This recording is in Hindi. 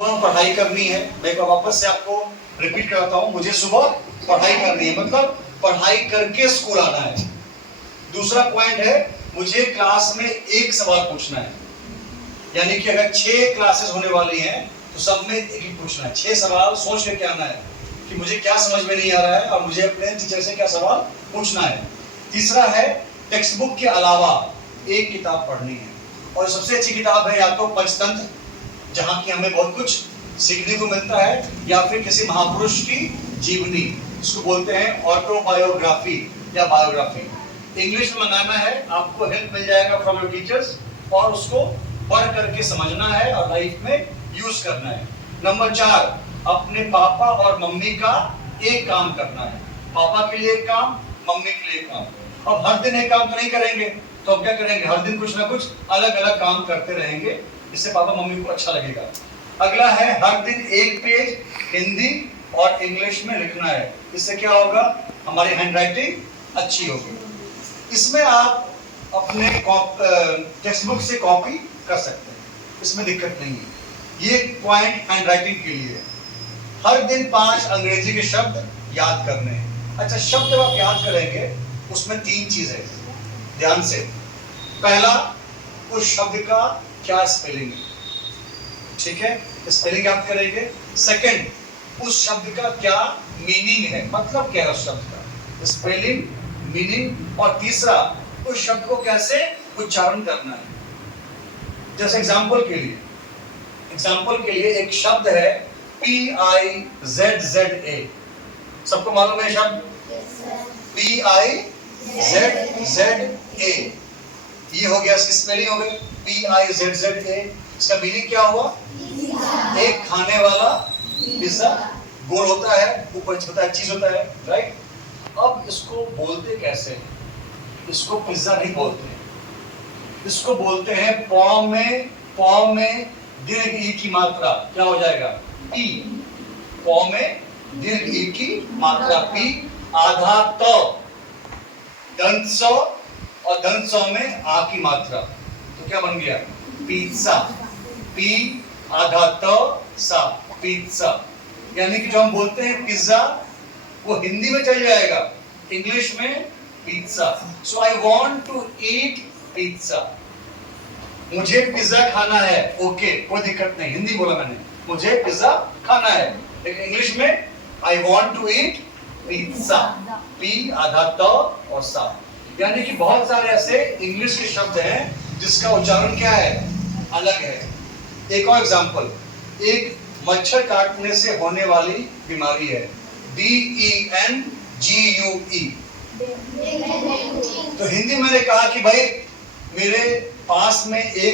पढ़ाई करनी है। मैं वापस से आपको रिपीट कराता हूँ, मुझे सुबह पढ़ाई करनी है, मतलब पढ़ाई करके स्कूल आना है। दूसरा पॉइंट है, मुझे क्लास में एक सवाल पूछना है, यानी कि अगर 6 क्लासेस होने वाली हैं तो सब में एक ही पूछना है। 6 सवाल सोच के आना है कि मुझे क्या समझ में नहीं आ रहा है और मुझे अपने टीचर से क्या सवाल पूछना है। तीसरा है, टेक्स्ट बुक के अलावा एक किताब पढ़नी है, और सबसे अच्छी किताब है या तो पंचतंत्र, जहाँ की हमें बहुत कुछ सीखने को मिलता है, या फिर किसी महापुरुष की जीवनी, इसको बोलते हैं ऑटोबायोग्राफी या बायोग्राफी। इंग्लिश में बनाना है, आपको हेल्प मिल जाएगा फ्रॉम योर टीचर्स, और उसको पढ़ करके समझना है और लाइफ में यूज करना है। नंबर 4, अपने पापा और मम्मी का एक काम करना है। पापा के लिए एक काम, मम्मी के लिए एक काम। अब हर दिन एक काम तो नहीं करेंगे, तो अब क्या करेंगे, हर दिन कुछ ना कुछ अलग अलग काम करते रहेंगे, इससे पापा मम्मी को अच्छा लगेगा। अगला है, हर दिन एक पेज हिंदी और इंग्लिश में लिखना है। इससे क्या होगा, हमारी हैंडराइटिंग अच्छी होगी। इसमें आप अपने टेक्स्ट बुक से कॉपी कर सकते हैं, इसमें दिक्कत नहीं है। ये पॉइंट हैंडराइटिंग के लिए है। हर दिन 5 अंग्रेजी के शब्द याद करने हैं। अच्छा, शब्द जब आप याद करेंगे उसमें 3 चीजें, ध्यान से। पहला, उस शब्द का क्या स्पेलिंग है, ठीक है, स्पेलिंग याद करेंगे। सेकंड, उस शब्द का क्या मीनिंग है, मतलब क्या है उस शब्द का, स्पेलिंग, मीनिंग। और तीसरा, उस शब्द को कैसे उच्चारण करना है। जैसे एग्जाम्पल के लिए एक शब्द है PIZZA, सबको मालूम है शब्द PIZZA, ये हो गया, इसकी स्पेलिंग हो गई PIZZA। इसका मीनिंग क्या हुआ, एक खाने वाला पिज्जा, गोल होता है, ऊपर छोटा चीज होता है, राइट। अब इसको बोलते कैसे हैं, इसको पिज्जा नहीं बोलते, इसको बोलते हैं पौ में दीर्घ ई की मात्रा क्या हो जाएगा, पी। पौ में दीर्घ ई की मात्रा पी, आधा तो, दंत सौ, और दंत सौ में आ की मात्रा, तो क्या बन गया, पिज्जा। पी आधा तो सा, पिज्जा। यानी कि जो हम बोलते हैं पिज्जा, वो हिंदी में चल जाएगा, इंग्लिश में pizza. So I want to eat pizza, मुझे पिज्जा खाना है, ओके, कोई दिक्कत नहीं, हिंदी बोला मैंने, मुझे पिज्जा खाना है, लेकिन इंग्लिश में I want to eat pizza, पी आधा तो और सा। यानी कि बहुत सारे ऐसे इंग्लिश के शब्द हैं जिसका उच्चारण क्या है, अलग है। एक और एग्जांपल, एक मच्छर काटने से होने वाली बीमारी है, DENGUE। तो हिंदी मैंने कहा कि भाई मेरे पास में एक